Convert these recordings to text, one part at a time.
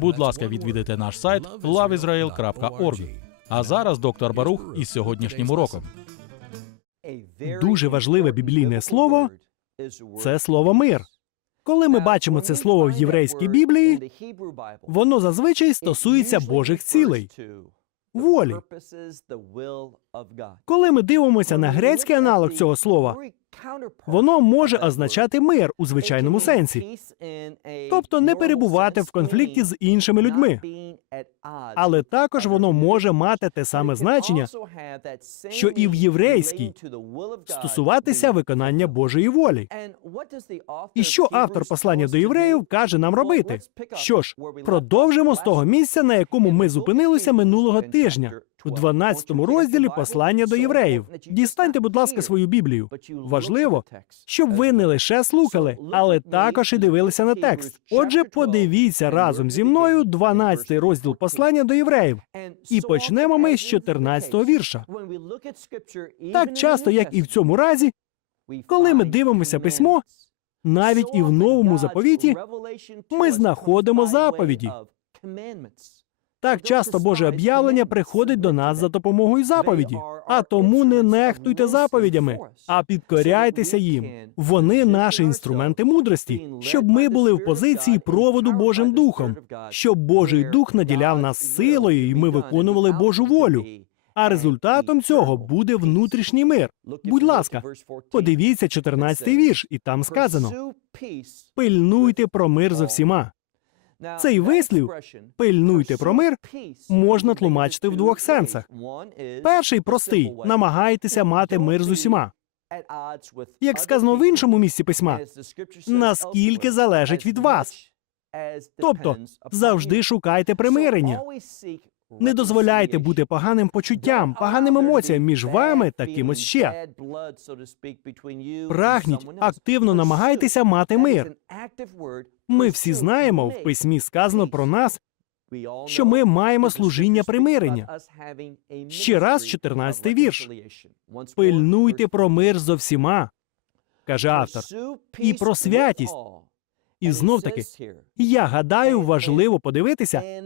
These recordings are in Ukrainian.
будь ласка, відвідайте наш сайт loveisrael.org. А зараз доктор Барух із сьогоднішнім уроком. Дуже важливе біблійне слово це слово мир. Коли ми бачимо це слово в єврейській Біблії, воно зазвичай стосується Божих цілей, волі. Коли ми дивимося на грецький аналог цього слова, воно може означати мир у звичайному сенсі, тобто не перебувати в конфлікті з іншими людьми. Але також воно може мати те саме значення, що і в єврейській стосуватися виконання Божої волі. І що автор послання до євреїв каже нам робити? Що ж, продовжимо з того місця, на якому ми зупинилися минулого тижня, у 12 розділі послання до євреїв. Дістаньте, будь ласка, свою Біблію. Важливо, щоб ви не лише слухали, але також і дивилися на текст. Отже, подивіться разом зі мною 12 розділ послання до євреїв. І почнемо ми з 14-го вірша. Так часто, як і в цьому разі, коли ми дивимося письмо, навіть і в новому заповіті, ми знаходимо заповіді. Так часто Боже об'явлення приходить до нас за допомогою заповіді. А тому не нехтуйте заповідями, а підкоряйтеся їм. Вони наші інструменти мудрості, щоб ми були в позиції проводу Божим Духом, щоб Божий Дух наділяв нас силою, і ми виконували Божу волю. А результатом цього буде внутрішній мир. Будь ласка, подивіться 14-й вірш, і там сказано: пильнуйте про мир за всіма. Цей вислів пильнуйте про мир можна тлумачити в двох сенсах. Перший простий намагайтеся мати мир з усіма. Як сказано в іншому місці письма, наскільки залежить від вас. Тобто завжди шукайте примирення. Не дозволяйте бути поганим почуттям, поганим емоціям між вами та кимось ще. Прагніть, активно намагайтеся мати мир. Ми всі знаємо, в письмі сказано про нас, що ми маємо служіння примирення. Ще раз 14-й вірш. Пильнуйте про мир зо всіма, каже автор, і про святість. І знов таки, я гадаю, важливо подивитися,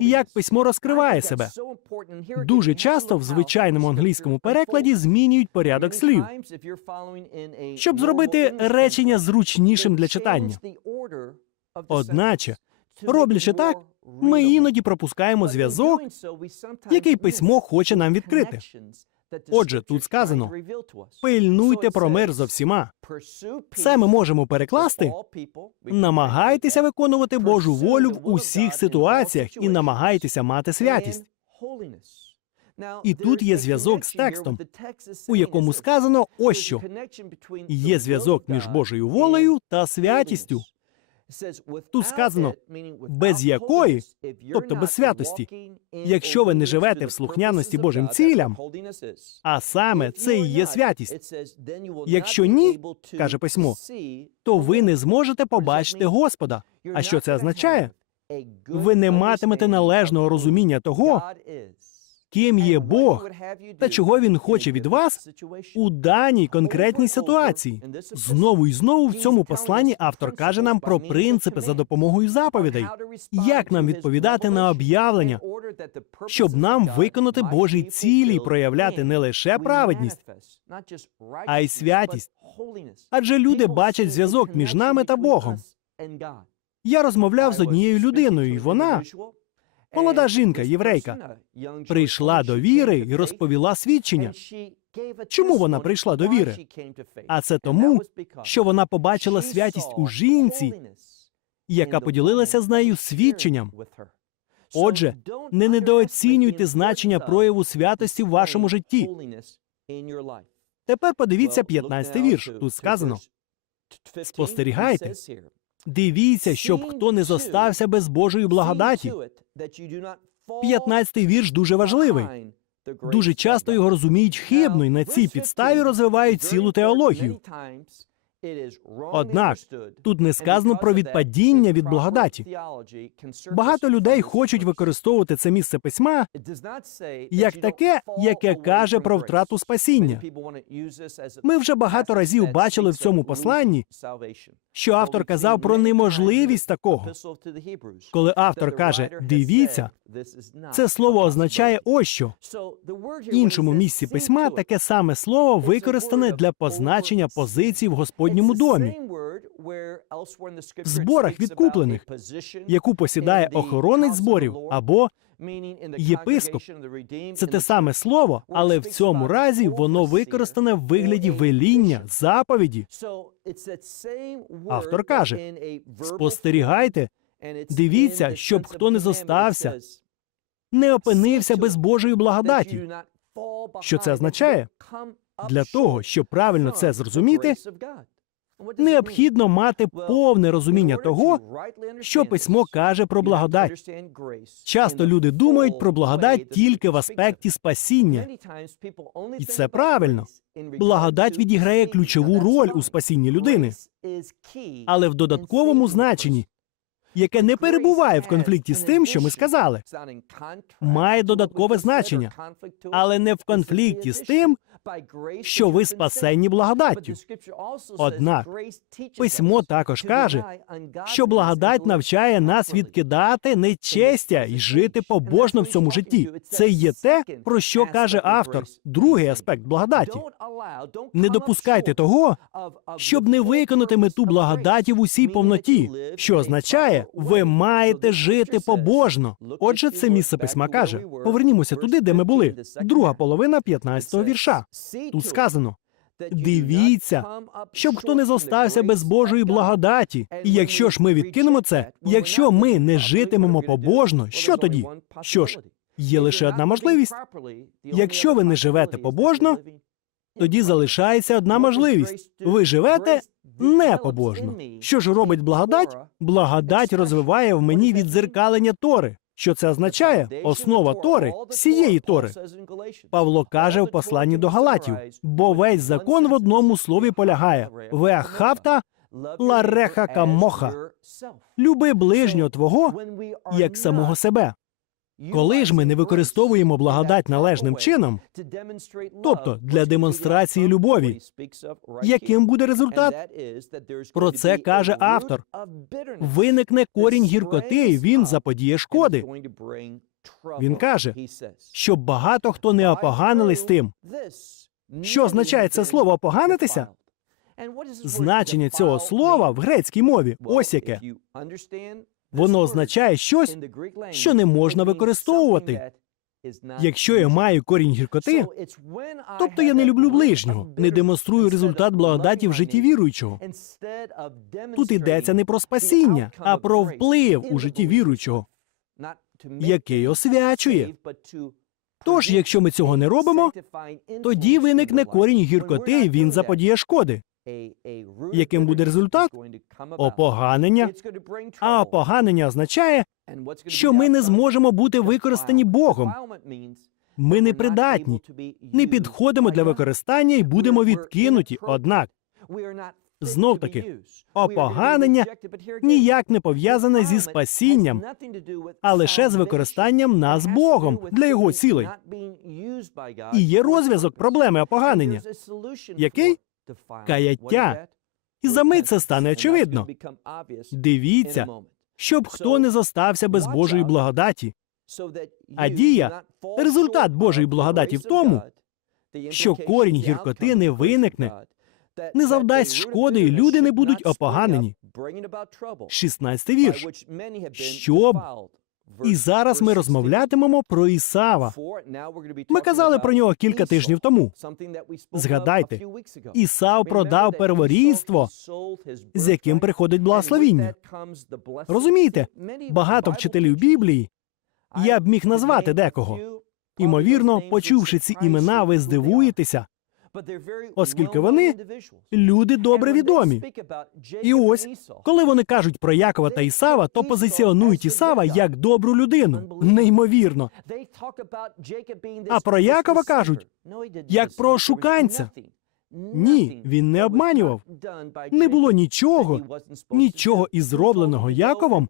як письмо розкриває себе. Дуже часто в звичайному англійському перекладі змінюють порядок слів, щоб зробити речення зручнішим для читання. Одначе, роблячи так, ми іноді пропускаємо зв'язок, який письмо хоче нам відкрити. Отже, тут сказано пильнуйте про мир зо всіма. Це ми можемо перекласти. Намагайтеся виконувати Божу волю в усіх ситуаціях і намагайтеся мати святість. І тут є зв'язок з текстом, у якому сказано ось що є зв'язок між Божою волею та святістю. Тут сказано без якої, тобто без святості, якщо ви не живете в слухняності Божим цілям, а саме це і є святість. Якщо ні, каже письмо, то ви не зможете побачити Господа. А що це означає? Ви не матимете належного розуміння того, ким є Бог та чого він хоче від вас у даній конкретній ситуації. Знову і знову в цьому посланні автор каже нам про принципи за допомогою заповідей, як нам відповідати на об'явлення, щоб нам виконати Божі цілі і проявляти не лише праведність, а й святість. Адже люди бачать зв'язок між нами та Богом. Я розмовляв з однією людиною, і вона молода жінка, єврейка, прийшла до віри і розповіла свідчення. Чому вона прийшла до віри? А це тому, що вона побачила святість у жінці, яка поділилася з нею свідченням. Отже, не недооцінюйте значення прояву святості в вашому житті. Тепер подивіться 15-й вірш. Тут сказано: спостерігайте, Дивіться, щоб хто не зостався без Божої благодаті. 15-й вірш дуже важливий. Дуже часто його розуміють хибно і на цій підставі розвивають цілу теологію. Однак тут не сказано про відпадіння від благодаті. Багато людей хочуть використовувати це місце письма як таке, яке каже про втрату спасіння. Ми вже багато разів бачили в цьому посланні, що автор казав про неможливість такого. Коли автор каже «дивіться», Це слово означає ось що. В іншому місці письма таке саме слово використане для позначення позицій в Господньому домі, в зборах відкуплених, яку посідає охоронець зборів або єпископ. це те саме слово, але в цьому разі воно використане в вигляді веління, заповіді. Автор каже: Спостерігайте, дивіться, щоб хто не зостався, не опинився без Божої благодаті. Що це означає? Для того, щоб правильно це зрозуміти, необхідно мати повне розуміння того, що письмо каже про благодать. Часто люди думають про благодать тільки в аспекті спасіння. І це правильно. Благодать відіграє ключову роль у спасінні людини. але в додатковому значенні, яке не перебуває в конфлікті з тим, що ми сказали, має додаткове значення, але не в конфлікті з тим, що ви спасенні благодаттю. Однак, Письмо також каже, що благодать навчає нас відкидати нечестя і жити побожно в цьому житті. Це є те, про що каже автор. Другий аспект благодаті. Не допускайте того, щоб не виконати мету благодаті в усій повноті, що означає, ви маєте жити побожно. Отже, це місце письма каже. Повернімося туди, де ми були. Друга половина 15-го вірша. Тут сказано: дивіться, щоб хто не зостався без Божої благодаті. І якщо ж ми відкинемо це, якщо ми не житимемо побожно, що тоді? Що ж, є лише одна можливість. Якщо ви не живете побожно, тоді залишається одна можливість. Ви живете непобожно. Що ж робить благодать? Благодать розвиває в мені віддзеркалення Тори. Що це означає? Основа Тори, всієї Тори. Павло каже в посланні до Галатів, бо весь закон в одному слові полягає: веахавта лареха камоха. люби ближнього твого як самого себе. Коли ж ми не використовуємо благодать належним чином, тобто для демонстрації любові, яким буде результат? Про це каже автор. Виникне корінь гіркоти, і він заподіє шкоди. Він каже, щоб багато хто не опоганились тим. Що означає це слово опоганитися? Значення цього слова в грецькій мові ось яке. Воно означає щось, що не можна використовувати. Якщо я маю корінь гіркоти, тобто я не люблю ближнього, не демонструю результат благодаті в житті віруючого. Тут йдеться не про спасіння, а про вплив у житті віруючого, який освячує. Тож, якщо ми цього не робимо, тоді виникне корінь гіркоти, і він заподіє шкоди. Яким буде результат? Опоганення. А опоганення означає, що ми не зможемо бути використані Богом. Ми не придатні, не підходимо для використання і будемо відкинуті. Однак, знов таки, опоганення ніяк не пов'язане зі спасінням, а лише з використанням нас Богом для його цілей. І є розв'язок проблеми опоганення. Який? Каяття. І за мить це стане очевидно. Дивіться, щоб хто не зостався без Божої благодаті. А дія, результат Божої благодаті в тому, що корінь гіркоти не виникне, не завдасть шкоди, і люди не будуть опоганені. 16 вірш. Щоб І зараз ми розмовлятимемо про Ісава. Ми казали про нього кілька тижнів тому. Згадайте, Ісав продав перворідство, з яким приходить благословіння. Розумієте, Багато вчителів Біблії я б міг назвати декого. Імовірно, почувши ці імена, ви здивуєтеся, оскільки вони люди добре відомі. І ось, коли вони кажуть про Якова та Ісава, то позиціонують Ісава як добру людину. Неймовірно. А про Якова кажуть, як про шуканця. Ні, він не обманював. Не було нічого, нічого із зробленого Яковом,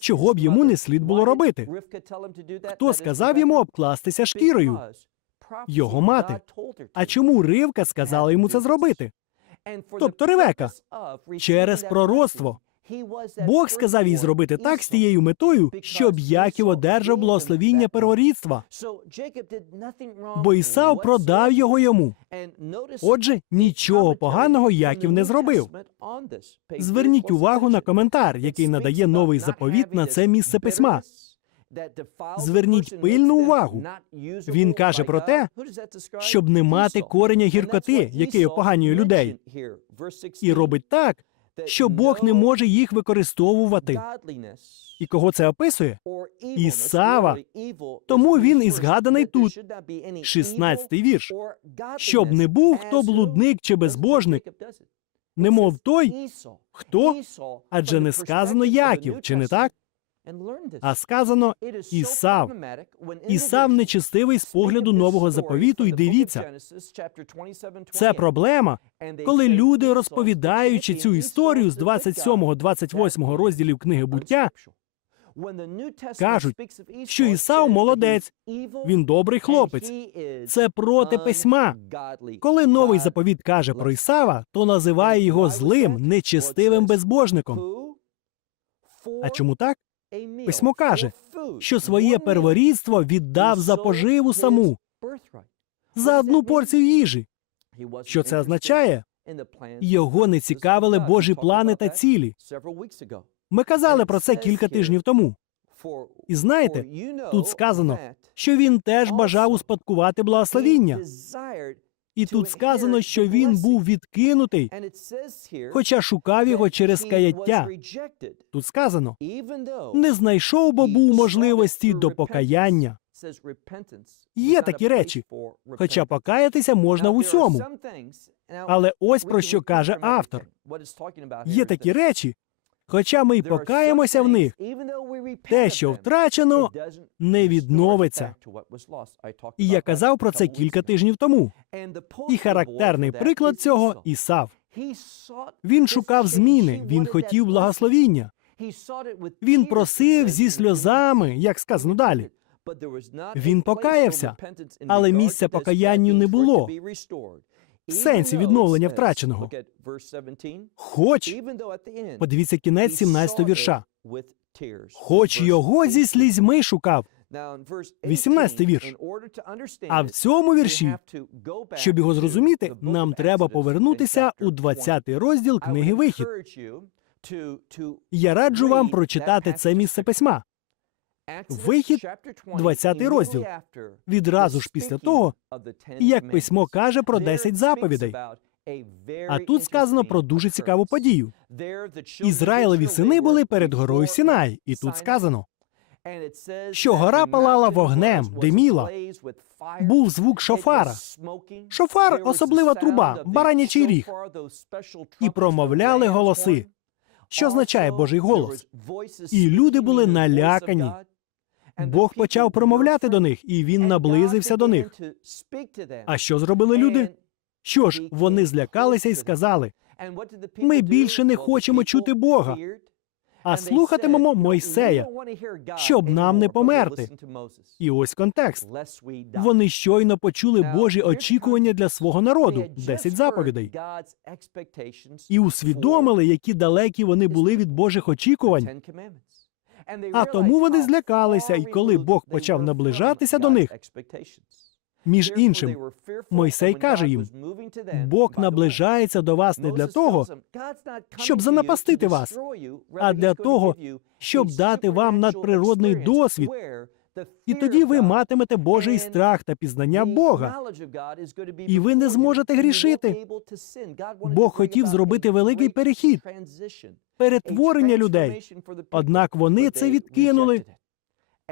чого б йому не слід було робити. Хто сказав йому обкластися шкірою? Його мати. А чому Ривка сказала йому це зробити? Тобто Ревека. Через пророцтво. Бог сказав їй зробити так з тією метою, щоб Яків одержав благословіння перворідства, бо Ісав продав його йому. Отже, нічого поганого Яків не зробив. Зверніть увагу на коментар, який надає новий заповіт на це місце письма. Зверніть пильну увагу. Він каже про те, щоб не мати кореня гіркоти, який опоганює людей, і робить так, що Бог не може їх використовувати. І кого це описує? Ісава. Тому він і згаданий тут. 16-й вірш. Щоб не був хто блудник чи безбожник, немов той, хто, адже не сказано Яків, чи не так? А сказано Ісав. Ісав нечестивий з погляду нового заповіту, і дивіться, це проблема, коли люди, розповідаючи цю історію з 27-28 розділів книги буття, кажуть, що Ісав молодець, він добрий хлопець. Це проти письма. Коли новий заповіт каже про Ісава, то називає його злим, нечестивим безбожником. А чому так? Письмо каже, що своє перворідство віддав за поживу саму, за одну порцію їжі. Що це означає? Його не цікавили Божі плани та цілі. Ми казали про це кілька тижнів тому. І знаєте, Тут сказано, що він теж бажав успадкувати благословіння. І тут сказано, що він був відкинутий, хоча шукав його через каяття. Тут сказано, не знайшов, бо був можливості до покаяння. Є такі речі, Хоча покаятися можна в усьому. Але ось про що каже автор. Є такі речі, хоча ми й покаємося в них, те, що втрачено, не відновиться. І я казав про це кілька тижнів тому. І характерний приклад цього Ісав. Він шукав зміни, він хотів благословіння. Він просив зі сльозами, як сказано далі. Він покаявся, але місця покаянню не було. В сенсі відновлення втраченого. Хоч, подивіться кінець 17 вірша. Хоч його зі слізьми шукав. 18 вірш. А в цьому вірші, щоб його зрозуміти, нам треба повернутися у 20 розділ книги Вихід. Я раджу вам прочитати це місце письма. Вихід, 20 розділ. Відразу ж після того, як письмо каже про 10 заповідей. А тут сказано про дуже цікаву подію. Ізраїлеві сини були перед горою Сінай, і тут сказано, що гора палала вогнем, диміла. був звук шофара. Шофар особлива труба, баранячий ріг. І промовляли голоси, що означає Божий голос. І люди були налякані. Бог почав промовляти до них, і він наблизився до них. А що зробили люди? Що ж, вони злякалися і сказали: Ми більше не хочемо чути Бога, а слухатимемо Мойсея, щоб нам не померти. І ось контекст. Вони щойно почули Божі очікування для свого народу 10 заповідей. І усвідомили, які далекі вони були від Божих очікувань. А тому вони злякалися, і коли Бог почав наближатися до них, Між іншим, Мойсей каже їм: Бог наближається до вас не для того, щоб занапастити вас, а для того, щоб дати вам надприродний досвід. І тоді ви матимете Божий страх та пізнання Бога. І ви не зможете грішити. Бог хотів зробити великий перехід, перетворення людей. Однак вони це відкинули.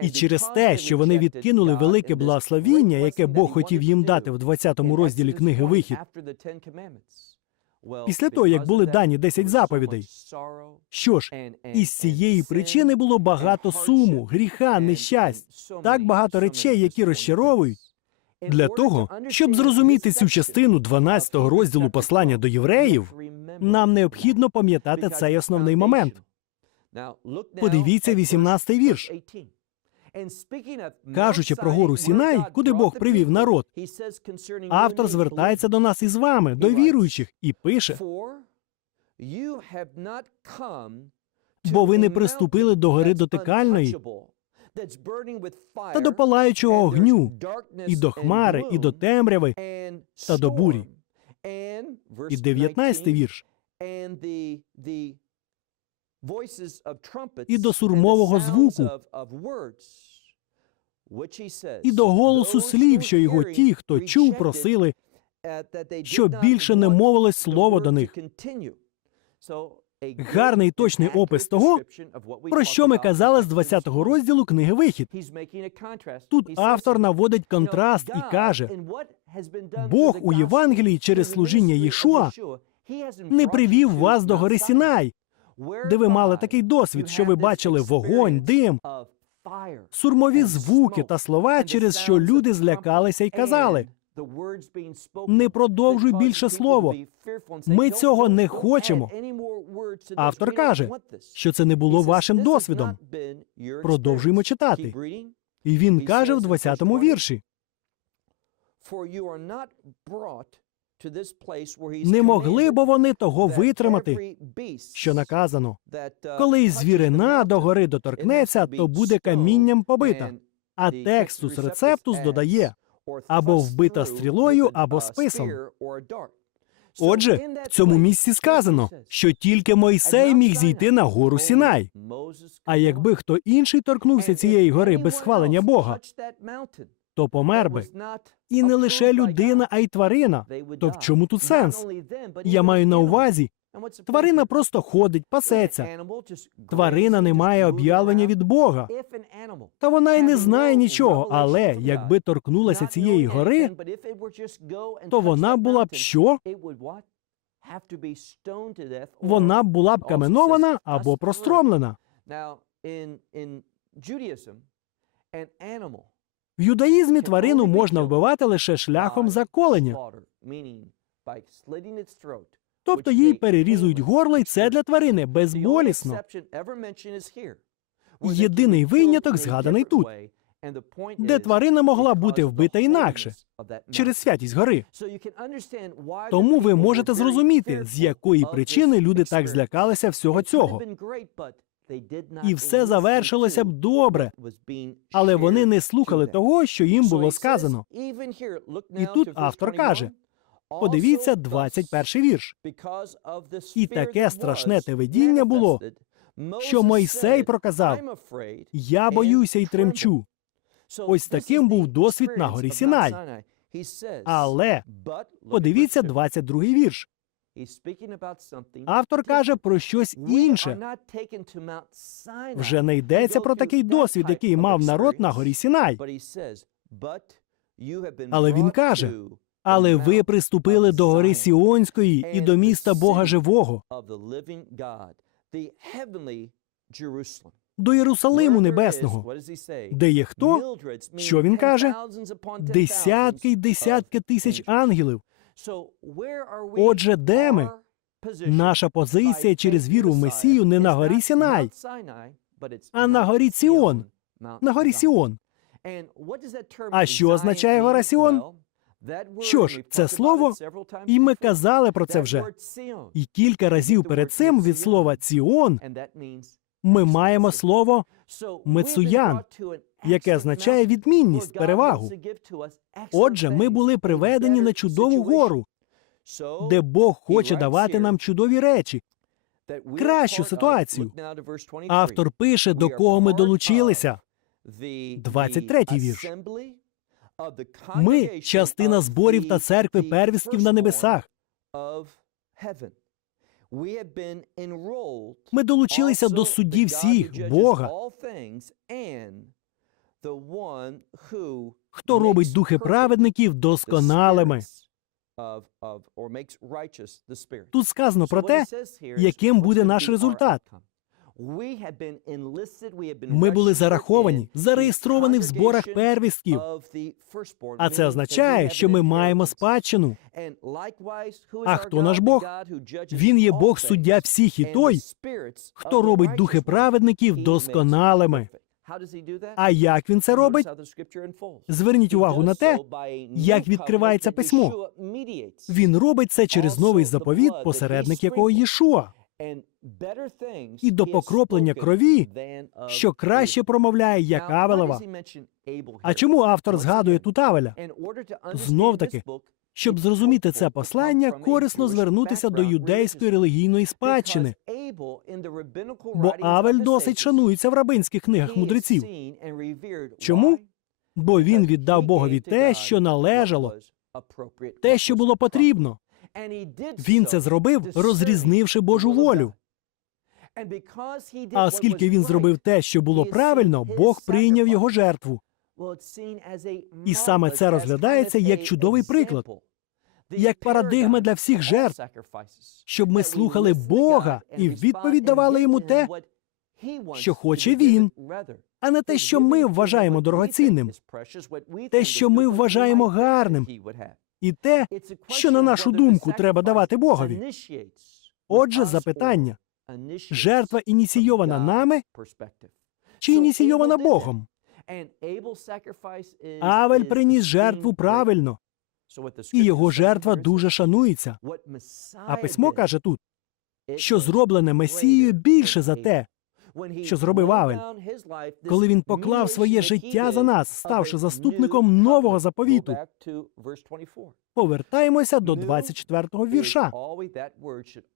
І через те, що вони відкинули велике благословіння, яке Бог хотів їм дати в 20 розділі книги Вихід, Після того, як були дані 10 заповідей, що ж, із цієї причини було багато суму, гріха, нещасть, так багато речей, які розчаровують. Для того, щоб зрозуміти цю частину 12 розділу послання до євреїв, нам необхідно пам'ятати цей основний момент. Подивіться 18-й вірш. Кажучи про гору Сінай, куди Бог привів народ, автор звертається до нас із вами, до віруючих, і пише: бо ви не приступили до гори дотикальної та до палаючого огню, і до хмари, і до темряви, та до бурі. І 19 вірш. і до сурмового звуку, І до голосу слів, що його ті, хто чув, просили, щоб більше не мовилось слово до них. Гарний точний опис того, про що ми казали з 20-го розділу книги Вихід. Тут автор наводить контраст і каже: Бог у Євангелії через служіння Єшуа не привів вас до гори Сінай, де ви мали такий досвід, що ви бачили вогонь, дим, сурмові звуки та слова, через що люди злякалися і казали: не продовжуй більше слово. Ми цього не хочемо. Автор каже, що це не було вашим досвідом. Продовжуємо читати. І він каже в 20-му вірші: не могли бо вони того витримати, що наказано. Коли й звірина до гори доторкнеться, то буде камінням побита. А текстус рецептус додає або вбита стрілою, або списом. Отже, в цьому місці сказано, що тільки Мойсей міг зійти на гору Сінай. А якби хто інший торкнувся цієї гори без схвалення Бога, то помер би. І не лише людина, а й тварина. То в чому тут сенс? Я маю на увазі, тварина просто ходить, пасеться. Тварина не має об'явлення від Бога. Та вона й не знає нічого. Але якби торкнулася цієї гори, то вона була б що? Вона була б каменована або простромлена. В юдаїзмі тварину можна вбивати лише шляхом заколення, тобто їй перерізують горло, і це для тварини безболісно. Єдиний виняток згаданий тут, де тварина могла бути вбита інакше через святість гори. Тому ви можете зрозуміти, з якої причини люди так злякалися всього цього. І все завершилося б добре, але вони не слухали того, що їм було сказано. І тут автор каже: Подивіться 21 вірш. І таке страшне те видіння було, що Мойсей проказав: Я боюся й тремчу. Ось таким був досвід на горі Сінай. Але подивіться 22 вірш. Автор каже про щось інше. Вже не йдеться про такий досвід, який мав народ на горі Сінай. Але він каже: Але ви приступили до гори Сіонської і до міста Бога Живого, до Єрусалиму Небесного, де є хто? Що він каже? Десятки й десятки тисяч ангелів. Отже, де ми? Наша позиція через віру в Месію не на горі Сінай, а на горі Ціон. На горі Сіон. А що означає гора Сіон? Що ж, це слово, і ми казали про це вже. І кілька разів перед цим від слова Ціон ми маємо слово Мецуян, яке означає відмінність, перевагу. Отже, ми були приведені на чудову гору, де Бог хоче давати нам чудові речі, кращу ситуацію. Автор пише, до кого ми долучилися. 23-й вірш. Ми частина зборів та церкви первістків на небесах. Ми долучилися до судді всіх Бога. хто робить духи праведників досконалими. Тут сказано про те, яким буде наш результат. Ми були зараховані, зареєстровані в зборах первістків. А це означає, що ми маємо спадщину. А хто наш Бог? Він є Бог суддя всіх і той, хто робить духи праведників досконалими. А як він це робить? Зверніть увагу на те, як відкривається письмо. Він робить це через новий заповіт, посередник якого Єшуа, і до покроплення крові, що краще промовляє як Авелова. А чому автор згадує тут Авеля? Знов таки, Щоб зрозуміти це послання, корисно звернутися до юдейської релігійної спадщини, бо Авель досить шанується в рабинських книгах мудреців. Чому? Бо він віддав Богові те, що належало, те, що було потрібно. Він це зробив, розрізнивши Божу волю. А оскільки він зробив те, що було правильно, Бог прийняв його жертву. І саме це розглядається як чудовий приклад, як парадигма для всіх жертв, щоб ми слухали Бога і відповідь давали йому те, що хоче він, а не те, що ми вважаємо дорогоцінним, те, що ми вважаємо гарним, і те, що, на нашу думку, треба давати Богові. Отже, запитання: жертва ініційована нами чи ініційована Богом? Авель приніс жертву правильно, і його жертва дуже шанується. А письмо каже тут, що зроблене Месією більше за те, що зробив Авель, коли він поклав своє життя за нас, ставши заступником нового заповіту. Повертаємося до 24-го вірша.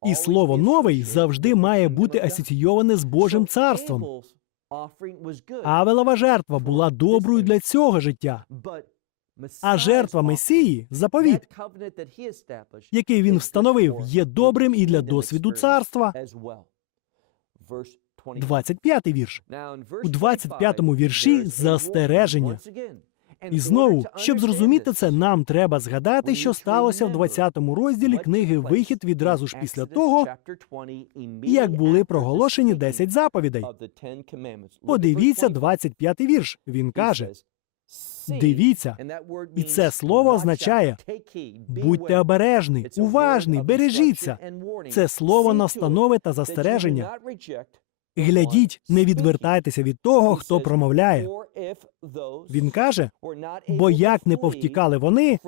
І слово новий завжди має бути асоційоване з Божим царством. Авелова жертва була доброю для цього життя. А жертва Месії, заповіт, який він встановив, є добрим і для досвіду царства. 25-й вірш. У 25-му вірші застереження. І знову, щоб зрозуміти це, нам треба згадати, що сталося в 20-му розділі книги Вихід відразу ж після того, як були проголошені 10 заповідей. Подивіться 25-й вірш. Він каже: Дивіться, і це слово означає будьте обережні, уважні, бережіться. Це слово настанови та застереження. Глядіть, не відвертайтеся від того, хто промовляє. Він каже, бо як не повтікали вони,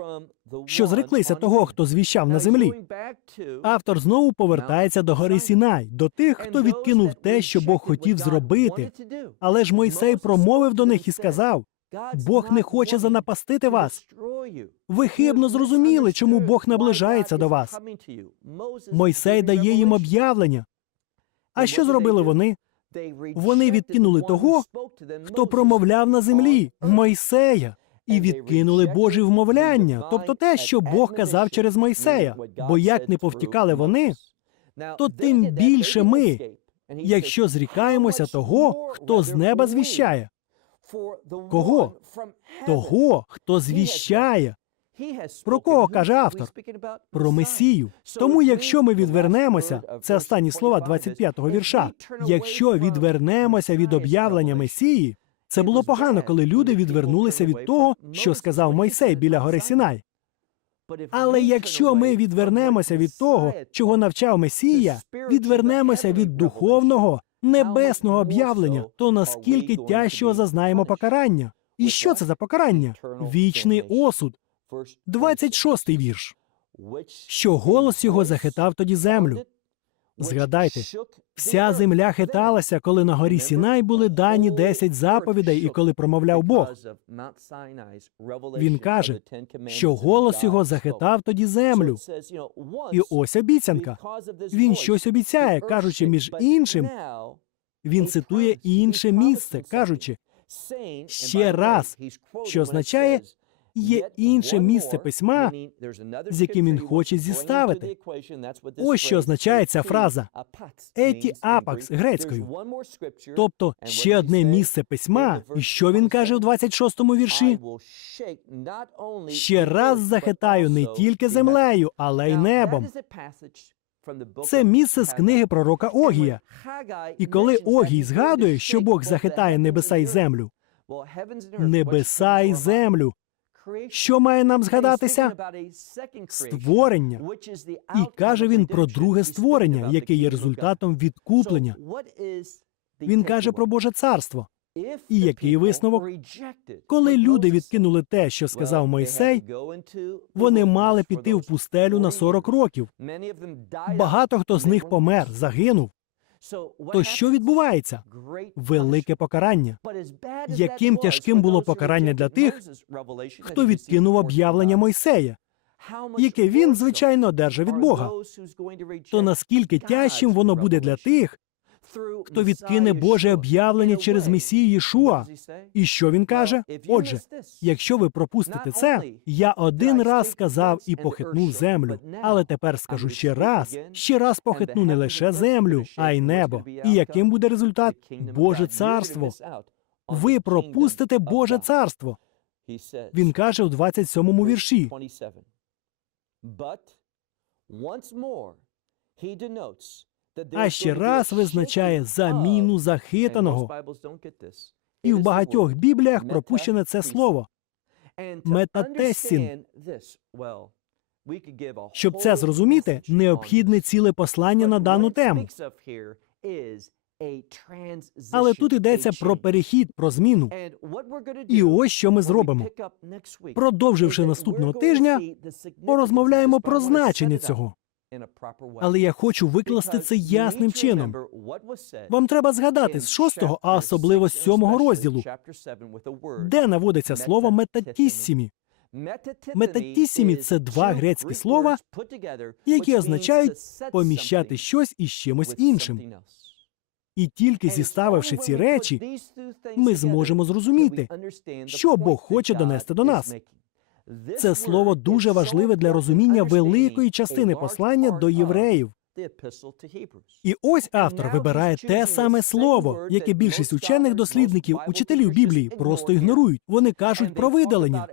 що зреклися того, хто звіщав на землі. Автор знову повертається до гори Сінай, до тих, хто відкинув те, що Бог хотів зробити. Але ж Мойсей промовив до них і сказав: Бог не хоче занапастити вас. Ви хибно зрозуміли, чому Бог наближається до вас. Мойсей дає їм об'явлення. А що зробили вони? Вони відкинули того, хто промовляв на землі Мойсея, і відкинули Божі вмовляння, тобто те, що Бог казав через Мойсея. Бо як не повтікали вони, то тим більше ми, якщо зрікаємося того, хто з неба звіщає, Кого? того, хто звіщає. Про кого каже автор? Про Месію. Тому, якщо ми відвернемося, це останні слова 25-го вірша. Якщо відвернемося від об'явлення Месії, це було погано, коли люди відвернулися від того, що сказав Мойсей біля гори Сінай. Але якщо ми відвернемося від того, чого навчав Месія, відвернемося від духовного, небесного об'явлення, то наскільки тяжчого зазнаємо покарання? І що це за покарання? Вічний осуд. 26-й вірш. Що голос його захитав тоді землю. Згадайте, Вся земля хиталася, коли на горі Сінай були дані 10 заповідей, і коли промовляв Бог. Він каже, Що голос його захитав тоді землю. І ось обіцянка. Він щось обіцяє, кажучи, між іншим, він цитує інше місце, кажучи, ще раз, що означає, Є інше місце письма, з яким він хоче зіставити. Ось що означає ця фраза «еті апакс» грецькою. Тобто ще одне місце письма, і що він каже у 26-му вірші? Ще раз захитаю не тільки землею, але й небом. Це місце з книги пророка Огія. І коли Огій згадує, що Бог захитає небеса і землю, небеса і землю, що має нам згадатися? Створення. І каже він про друге створення, яке є результатом відкуплення. Він каже про Боже царство. І який висновок? Коли люди відкинули те, що сказав Мойсей, вони мали піти в пустелю на 40 років. Багато хто з них помер, загинув. То що відбувається? Велике покарання. Яким тяжким було покарання для тих, Хто відкинув об'явлення Мойсея, яке він, звичайно, одержав від Бога? То наскільки тяжчим воно буде для тих, хто відкине Боже об'явлення через Месію Єшуа? і що він каже? Отже, якщо ви пропустите це, я один раз сказав і похитнув землю, але тепер скажу ще раз, ще раз похитну не лише землю, а й небо. І яким буде результат? Боже царство. Ви пропустите Боже царство. Він каже у 27-му вірші. А ще раз визначає заміну захитаного. І в багатьох бібліях пропущене це слово. Метатесін. Щоб це зрозуміти, необхідне ціле послання на дану тему. Але тут йдеться про перехід, про зміну. І ось що ми зробимо. Продовживши наступного тижня, порозмовляємо про значення цього. Але я хочу викласти це ясним чином. Вам треба згадати з шостого, а особливо з сьомого розділу, де наводиться слово метатіссімі. Метатісімі це два грецькі слова, які означають поміщати щось із чимось іншим. І тільки зіставивши ці речі, ми зможемо зрозуміти, що Бог хоче донести до нас. Це слово дуже важливе для розуміння великої частини послання до євреїв. І ось автор вибирає те саме слово, яке більшість учених дослідників, учителів Біблії просто ігнорують. Вони кажуть про видалення.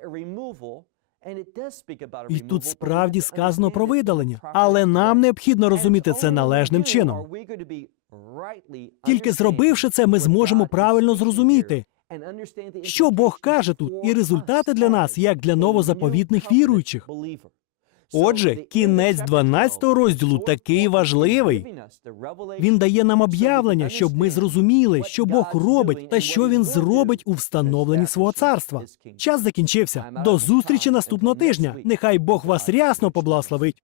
І тут справді сказано про видалення, але нам необхідно розуміти це належним чином. Тільки зробивши це, ми зможемо правильно зрозуміти, що Бог каже тут, і результати для нас, як для новозаповітних віруючих. Отже, кінець 12 розділу такий важливий. Він дає нам об'явлення, щоб ми зрозуміли, що Бог робить та що він зробить у встановленні свого царства. Час закінчився. До зустрічі наступного тижня. Нехай Бог вас рясно поблагословить.